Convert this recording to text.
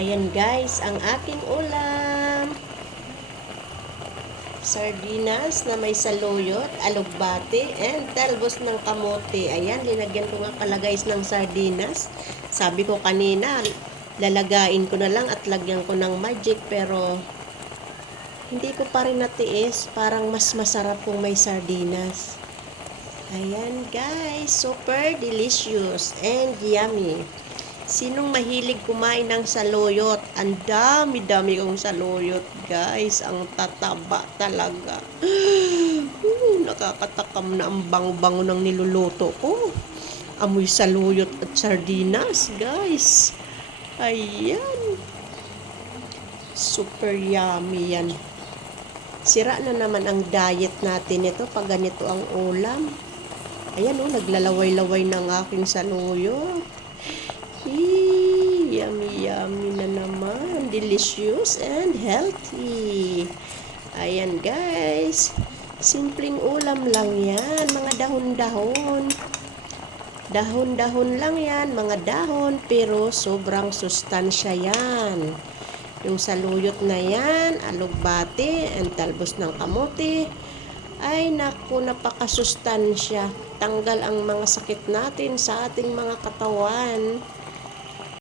Ayan guys, ang aking ulam. Sardinas na may saluyot, alugbati, and talbos ng kamote. Ayan, linagyan ko nga pala guys ng sardinas. Sabi ko kanina, lalagain ko na lang at lagyan ko ng magic, pero hindi ko pa rin natiis. Parang mas masarap kung may sardinas. Ayan guys, super delicious and yummy. Sinong mahilig kumain ng saluyot? Ang dami-dami kong saluyot, guys. Ang tataba talaga. Nakakatakam na ang bango-bango ng niluluto ko. Amoy saluyot at sardinas, guys. Ayan. Super yummy yan. Sira na naman ang diet natin ito pag ganito ang ulam. Ayan naglalaway-laway ng aking saluyot. Yummy, yummy na naman. Delicious and healthy. Ayan guys. Simpleng ulam lang yan. Mga dahon-dahon. Dahon-dahon lang yan. Mga dahon. Pero sobrang sustansya yan. Yung saluyot na yan, alugbati, and talbos ng kamote. Ay naku, napakasustansya. Tanggal ang mga sakit natin sa ating mga katawan.